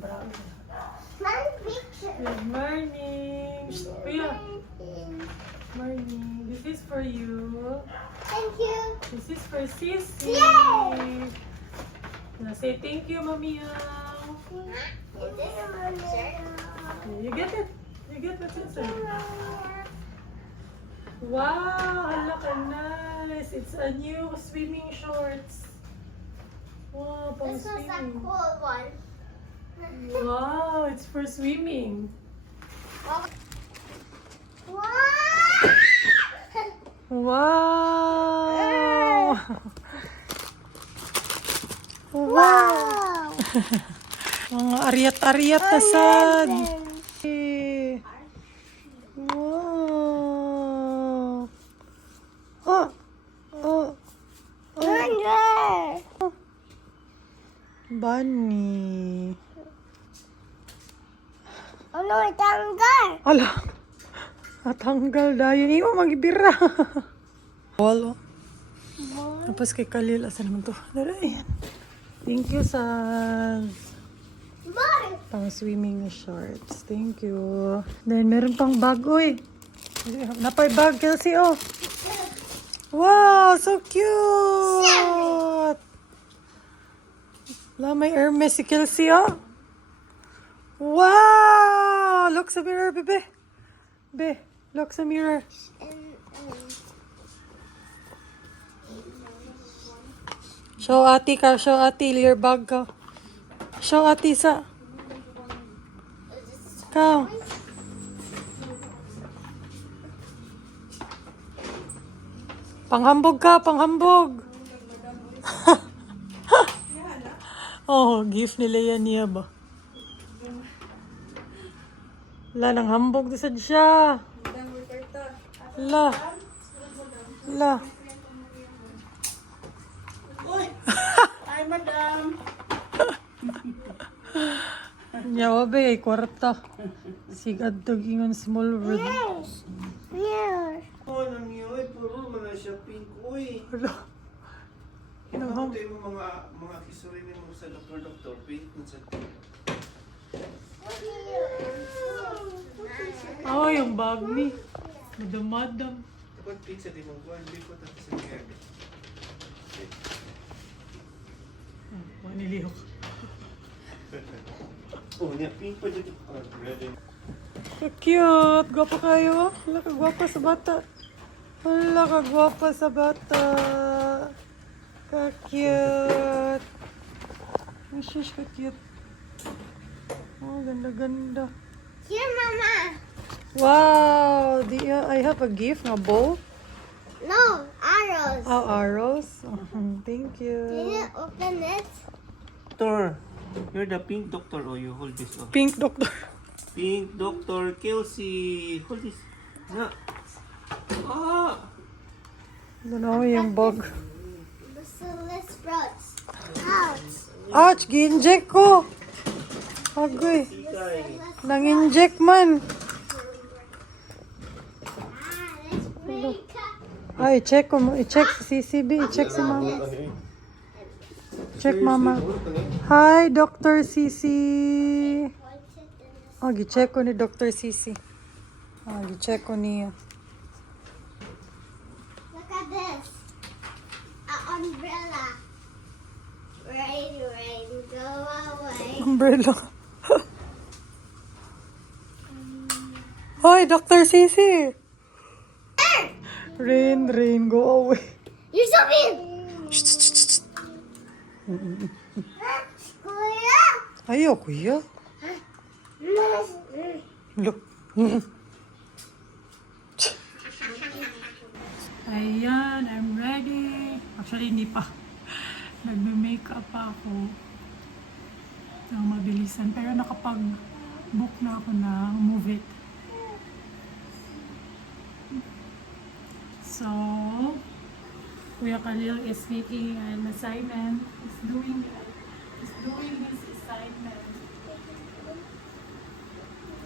brown. picture. Good morning. Kuya. Morning. This is for you. Thank you. This is for Sissy. Yay! Now say thank you, Mommy. Is this a shirt? You get it. You get what's inside. Wow, look how nice. It's a new swimming shorts. Wow, pang This was a swimming. cool one. Wow, it's for swimming. Wow! Wow! Wow! Mga ariat-ariat na sad. Wow! Oh! Oh! Oh! Bunny. Ano itanggal? Ala! Natanggal dahil. Hindi mo magibira. Walo. Tapos kay Khalil, asa naman to? Ayan. Thank you, Sans. Bye! Pang swimming na shorts. Thank you. Then, meron pang bag, uy. Napay bag, Kelsey, oh. Wow, so cute! Wala, may Hermes si Kelsey, oh. Wow! Look sa mirror, bebe. Be, look sa mirror. Show ati ka, show ati, your bag ka. Show ati sa. Ikaw. Panghambog ka, panghambog. Oh, gift nila yan niya ba? La, nang hambog sa siya. La. La. Hi, madam. Nyawa ba ay kwarta. Sigad to gingon small world. Yes. Oh, nang yun, puro man na siya pink. Uy, Wala. ito yung mga accessory mo sa doktor, pink na sa... Oh, yung bag ni. Madam-madam. Kapag pink sa dimong buwan, hindi ko tapos sa kaya. Manilihok. Oh, niya pink pa dito. Ready. Cute. Gwapa kayo. Wala ka gwapa sa bata. Wala ka gwapa sa bata. Ka-cute. Ang shush ka-cute. Oh, ganda-ganda. Here, Mama. Wow! I have a gift na bow. No, arrows. Oh, arrows. Thank Can you. you open it? Doctor, you're the pink doctor. Oh, you hold this. Oh. Pink doctor. Pink doctor Kelsey. Hold this. Na. Ah! Ano yung bag? Bacillus sprouts. Ouch. Ouch! Gi-inject ko! Agoy. Ikay. Nang-inject man. Let's break up. Ay, check ko. I-check si CCB. I-check si mama. Check mama. Hi, Dr. Cici. Oh, gi-check ko ni Dr. Cici. Oh, gi-check ko niya. Look at this. An umbrella. Rain, rain, go away. Umbrella. Hi, Dr. Cici. Rain, rain, go away. You're so mean. Kuya. Ayaw, kuya. Look. Ayan, I'm ready. Actually, hindi pa. Nagme-makeup pa ako. Ng mabilisan. Pero nakapag-book na ako ng Move It. So, Kuya Khalil is making an assignment. He's doing his assignment.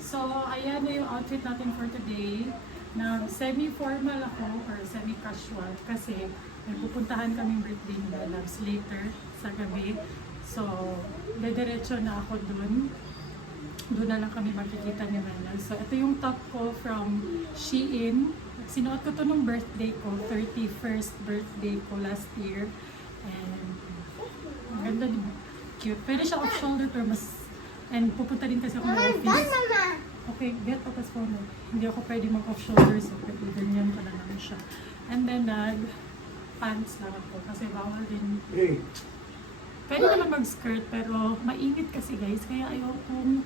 So, ayan na yung outfit natin for today. Na semi-formal ako or semi-casual kasi may pupuntahan kaming birthday nila labs later sa gabi. So, dediretso na ako dun. Doon na lang kami makikita ni Mela. So, ito yung top ko from Shein. Sinuot ko to nung birthday ko, 31st birthday ko last year. And, ang ganda din. Cute. Pwede siya off-shoulder pero mas... And pupunta din kasi ako ng I'm done, office. Mama. Okay, get papas po na. Hindi ako pwede mag-off-shoulder so pwede ganyan pala naman siya. And then, pants lang ako kasi bawal din. Hey. Pwede naman mag-skirt pero mainit kasi guys. Kaya ayokong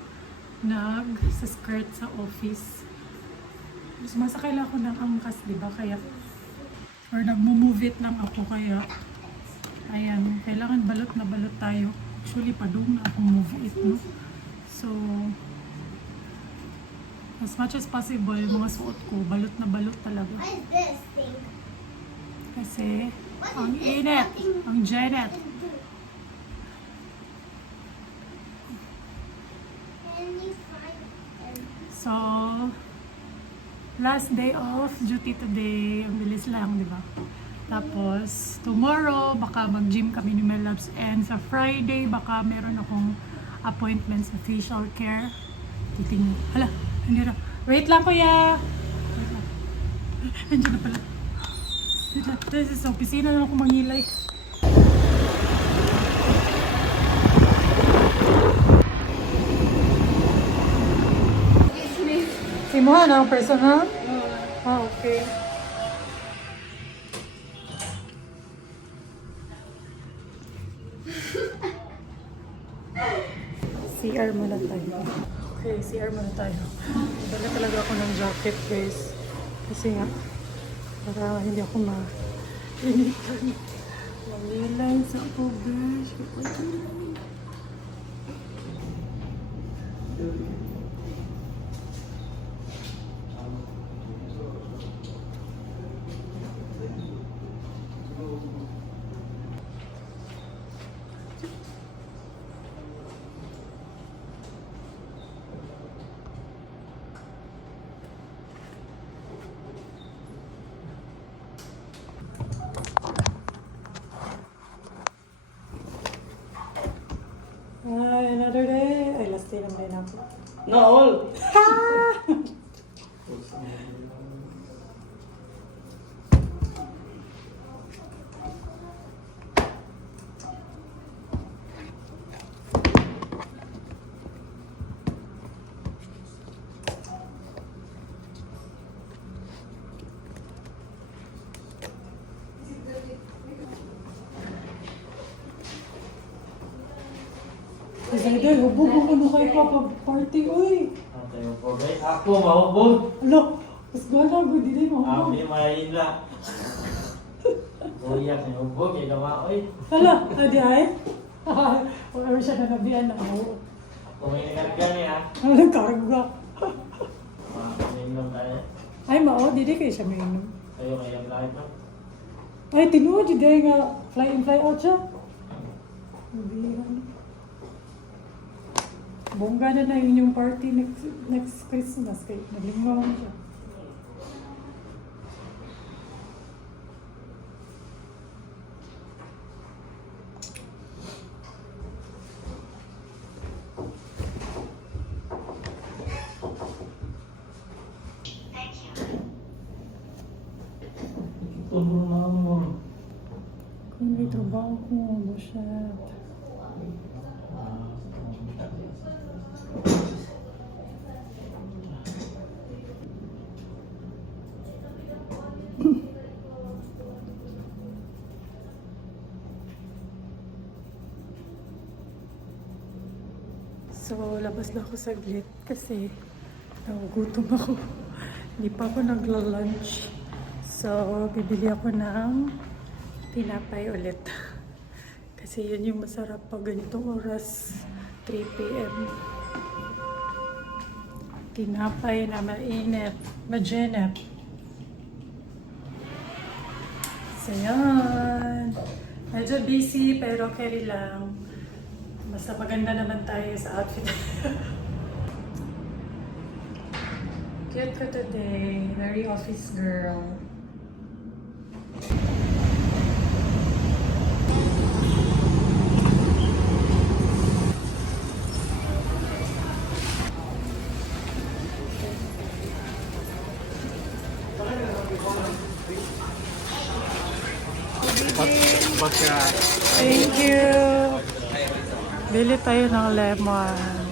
nag-skirt sa office. Sumasakay lang ako ng angkas, di ba? Kaya, or nag-move it lang ako. Kaya, ayan, kailangan balot na balot tayo. Actually, padung na akong move it, no? So, as much as possible, mga suot ko, balot na balot talaga. What is this thing? Kasi, ang init, ang Janet. Can you find them? So, last day of duty today, ang bilis lang, di ba? Tapos, tomorrow, baka mag-gym kami ni Melabs. And sa Friday, baka meron akong appointment sa facial care. Titingin. Hala, hindi na. Wait lang, kuya! Wait lang. Andiyan na pala. Wait lang. This is opisina na ako mangilay. Simuhan ang personal? Ah, okay. CR muna tayo. Okay, CR muna tayo. Dala talaga ako ng jacket, guys. Kasi nga, para hindi ako ma-initan. Mamilay sa ako, guys. Ay, another day. Ay, last day lang din ako. No, all. Kasi day, hubog ko na kayo pa-party, uy. Tayo po guys. Ako mahubog. Ano? Mas gana, good day, mahubog. Abi mahina. Buyak ni hubog kay gamaoy. Hala, adi ay? Wala siya na nabihan na ako. Ako may nagarga niya. Ano nagkarga? Minum tayo. Ay, mao, di kayo siya mainom. Tayo kaya lahat no. Ay, tinuod, di nga fly in, fly out siya. Nabihan. Bongga na na yun yung party next Christmas. Kaya naglimawan siya. Tulong na mo. Kung may trabaho ko, ano siya. So, labas na ako saglit kasi nagugutom ako. Hindi pa ako nagla-lunch. So, bibili ako ng tinapay ulit. Kasi yun yung masarap pag ganitong oras, 3 p.m. Tinapay na mainit, magenep. So, yan. Medyo busy pero carry lang. Basta maganda naman tayo sa outfit. Cute ko today. Very office girl. Thank you. Bili tayo ng lemon.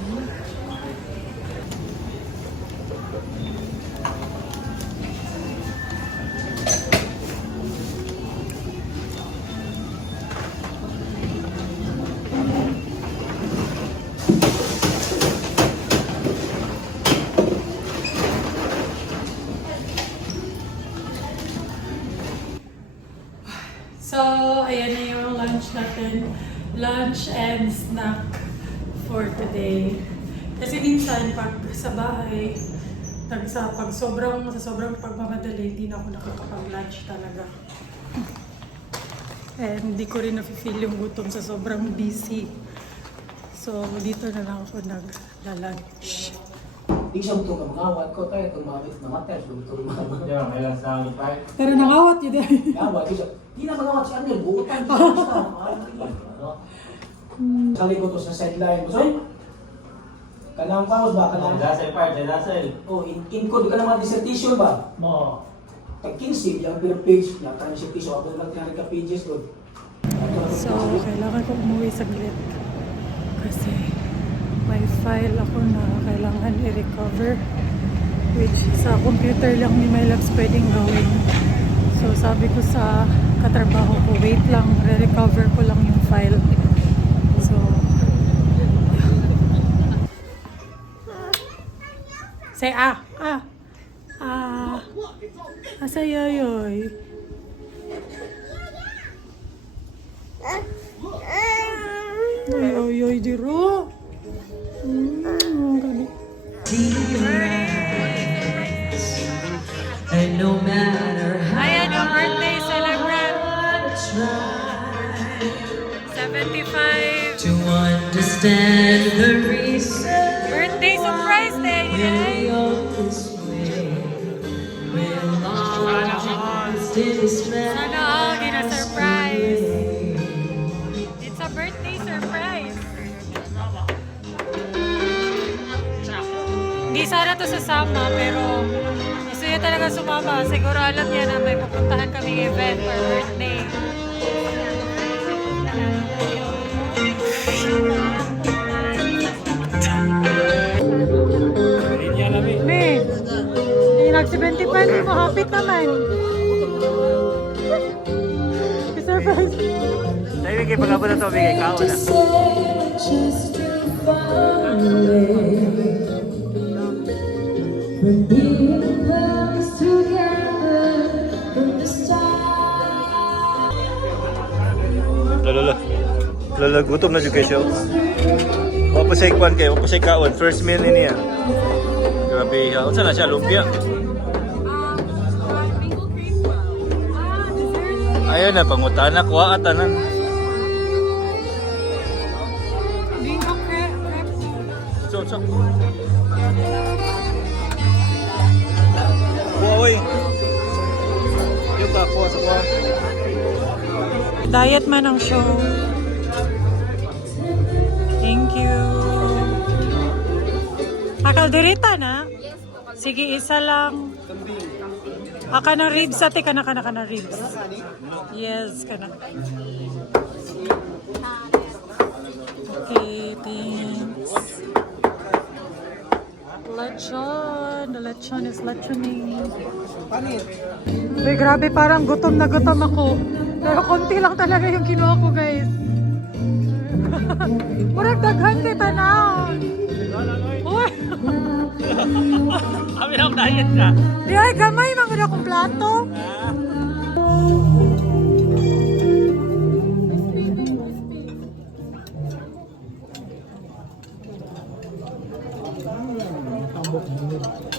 So, ayan na yung lunch natin. Lunch and snack for today. Kasi minsan, pag sa bahay, pag sobrang pagmamadali, hindi na ako nakakapag-lunch talaga. And hindi ko rin nafe-feel yung gutom sa sobrang busy. So, dito na lang ako nag-lunch. Di siya buto ka mangawat ko tayo kung mamatay siya buto mangawat. Di ba, may lang sa amin pa. Pero nakawat yun eh. Mangawat siya. Di na mangawat siya niya buutan siya. Kali ko to sa sideline mo soy. Kanang paus ba kanang? Lasel part, lasel. Oh, in code ka naman dissertation ba? Mo. Tag 15 yung per page na kanang dissertation ako lang ka pages ko. So, kailangan ko umuwi saglit. Kasi may file ako na kailangan i-recover. Which sa computer lang ni my labs pwedeng gawin. So, sabi ko sa katrabaho ko, wait lang, re-recover ko lang yung file. So, say asa yoyoy? Yoyoy diro. Gabi. And no matter how Ayan yung birthday celebrant. 75. to understand the reason Birthday surprise day. we all this way, we'll all still distress. Sana all din na surprise. It's a birthday surprise. Hindi sana to sasama pero gusto niya talaga sumama. Siguro alam niya na may pupuntahan kaming event or birthday. Me, nag-75 mo, hapit naman. Surprise. Tayo bigay pagkabot na to, bigay kao na. Just to find a way. When we comes together from the start. Lala, gutom na juga siya. Wapasay kwan kayo, wapasay kaon. First meal ni niya. Grabe, unsa na siya, lumpia? Ayun na, pangutana, kuha ka tanan. Bingo crepe. So. Kuha, oy. Yung pa, kuha sa kuha. Diet man ang show. Thank you. Kaldereta na? Sige, isa lang. Ka ng ribs, ate. Ka na ribs. Yes, ka na. Okay, thanks. Lechon. The lechon is lechoning. Uy, grabe, parang gutom na gutom ako. Pero konti lang talaga yung kinuha ko, guys. Murag daghan kay tanaw. Uy! Kami na diet ka. Di ay, gamay mga na kong plato.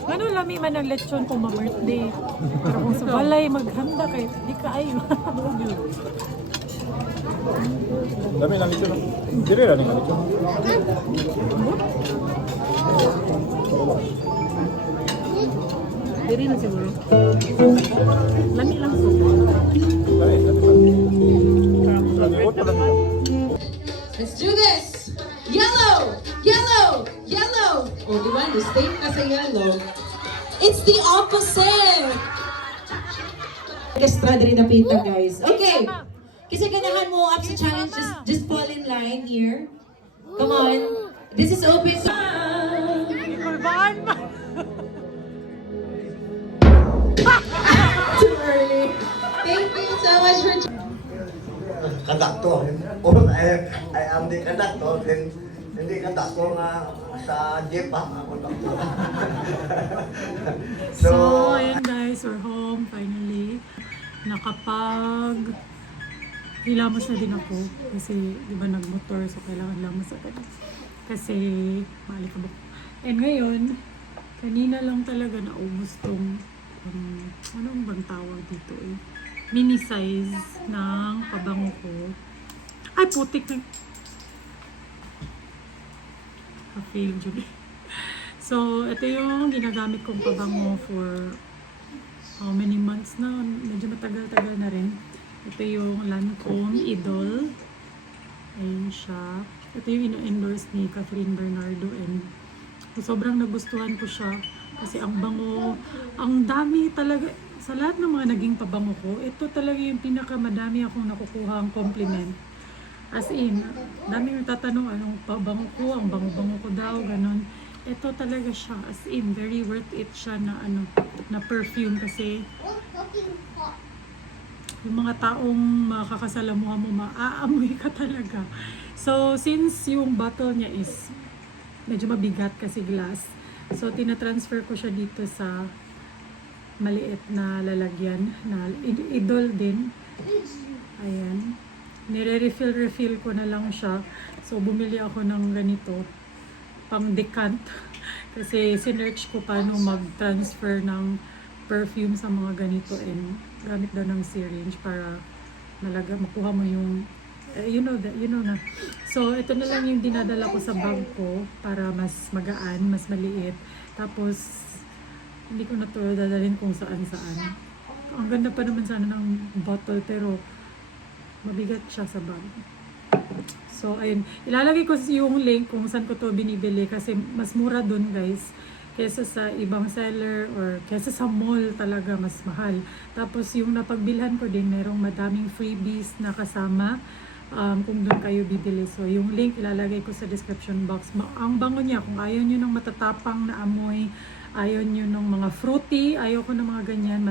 Ano lami man ang lechon kung ma-birthday. Pero kung sa balay maghanda kay di ka ayo. Dami lang ito. Dire lang nga ito. Diri na siguro. Lami lang so. Let's do this! Yellow! Yellow! Yellow! Oh, di ba? Mistake na sa yellow. It's the opposite! Orchestra din na pita, guys. Okay. Kasi ganahan mo up sa challenge, just fall in line here. Come on. This is open. Too early. Thank you so much for Conductor. Oh, I am the conductor. Hindi conductor na sa jeep ha. Conductor. So, ayan guys, we're home finally. Nakapag hilamos na din ako kasi di ba nagmotor so kailangan hilamos agad. Kasi malikabok. And ngayon, kanina lang talaga naubos tong anong bang tawag dito eh. Mini size ng pabango ko. Ay, putik na. Fail, Julie. So, ito yung ginagamit kong pabango for how many months na. Medyo matagal-tagal na rin. Ito yung Lancome Idol. Ayan siya. Ito yung ino-endorse ni Catherine Bernardo and sobrang nagustuhan ko siya kasi ang bango, ang dami talaga sa lahat ng mga naging pabango ko. Ito talaga yung pinakamadami akong nakukuha ang compliment. As in, dami yung tatanong anong pabango ko, ang bango-bango ko daw, ganun. Ito talaga siya, as in, very worth it siya na na perfume kasi yung mga taong makakasalamuha mo, maaamoy ka talaga. So, since yung bottle niya is medyo mabigat kasi glass, so tinatransfer ko siya dito sa maliit na lalagyan na idol din. Ayan. Nire-refill ko na lang siya. So, bumili ako ng ganito pang decant kasi sinearch ko paano mag-transfer ng perfume sa mga ganito and gamit daw ng syringe para makuha mo yung you know na. So, ito na lang yung dinadala ko sa bag ko para mas magaan, mas maliit. Tapos, hindi ko na to dadalhin kung saan-saan. Ang ganda pa naman sana ng bottle pero mabigat siya sa bag. So, ayun. Ilalagay ko yung link kung saan ko to binibili kasi mas mura dun guys kesa sa ibang seller or kesa sa mall talaga mas mahal. Tapos yung napagbilhan ko din, merong madaming freebies na kasama kung doon kayo bibili. So, yung link ilalagay ko sa description box. Ang bango niya, kung ayaw nyo ng matatapang na amoy, ayaw nyo ng mga fruity, ayaw ko ng mga ganyan,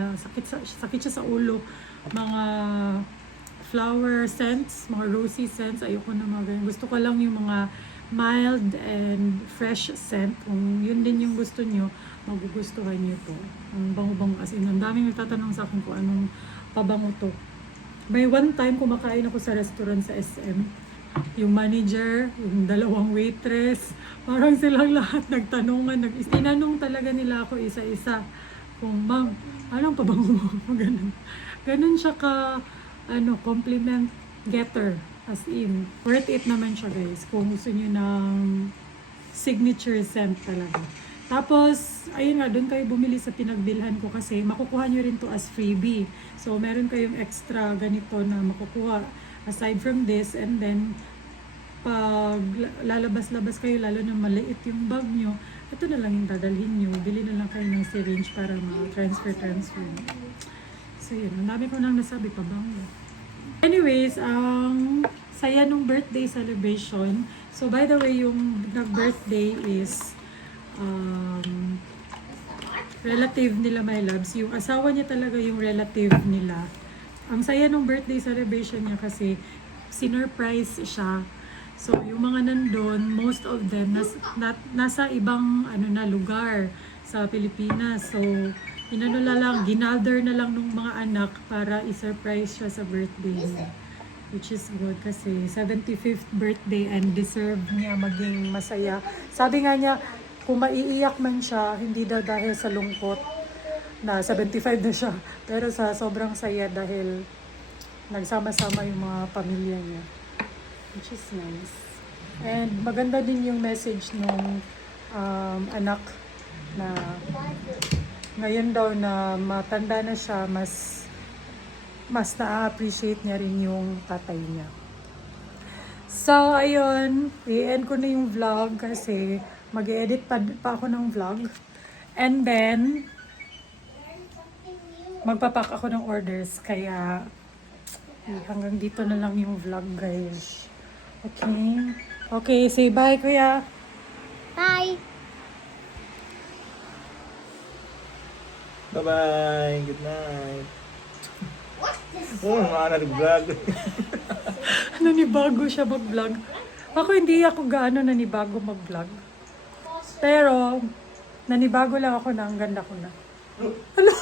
sakit siya sa ulo, mga flower scents, mga rosy scents, ayoko na mga ganyan. Gusto ko lang yung mga mild and fresh scent. Kung yun din yung gusto nyo, magugustuhan nyo to. Ang bango-bango. As in, ang daming nagtatanong sa akin kung anong pabango to. May one time, kumakain ako sa restaurant sa SM. Yung manager, yung dalawang waitress, parang silang lahat nagtanungan. Tinanong talaga nila ako isa-isa. Kung, ma'am, anong pabango mo? Ganun. Ganun siya ka compliment getter, as in. Worth it naman siya guys, kung gusto nyo ng signature scent talaga. Tapos, ayun nga, doon kayo bumili sa pinagbilhan ko kasi makukuha nyo rin to as freebie. So, meron kayong extra ganito na makukuha aside from this, and then, pag lalabas-labas kayo, lalo na maliit yung bag nyo, ito na lang yung dadalhin nyo. Bili na lang kayo ng syringe para ma-transfer. So yun, ang dami ko nang nasabi pa bang. Anyways, ang saya nung birthday celebration. So by the way, yung nag-birthday is relative nila, my loves. Yung asawa niya talaga yung relative nila. Ang saya nung birthday celebration niya kasi sinurprise siya. So yung mga nandun, most of them nasa ibang lugar sa Pilipinas. So ginather na lang ng mga anak para i-surprise siya sa birthday niya. Which is good kasi 75th birthday and deserve niya maging masaya. Sabi nga niya, kung maiiyak man siya, hindi daw dahil sa lungkot na 75 na siya. Pero sa sobrang saya dahil nagsama-sama yung mga pamilya niya. Which is nice. And maganda din yung message ng anak na ngayon daw na matanda na siya, mas na-appreciate niya rin yung tatay niya. So, ayun, i-end ko na yung vlog kasi mag-edit pa ako ng vlog. And then, magpapak ako ng orders. Kaya, Hanggang dito na lang yung vlog, guys. Okay? Okay, say bye, kuya. Bye. Bye-bye. Good night. What is Oh, mga nag-vlog. Nanibago siya mag-vlog. Ako hindi ako gaano nanibago mag-vlog. Pero, nanibago lang ako na ang ganda ko na. Ano?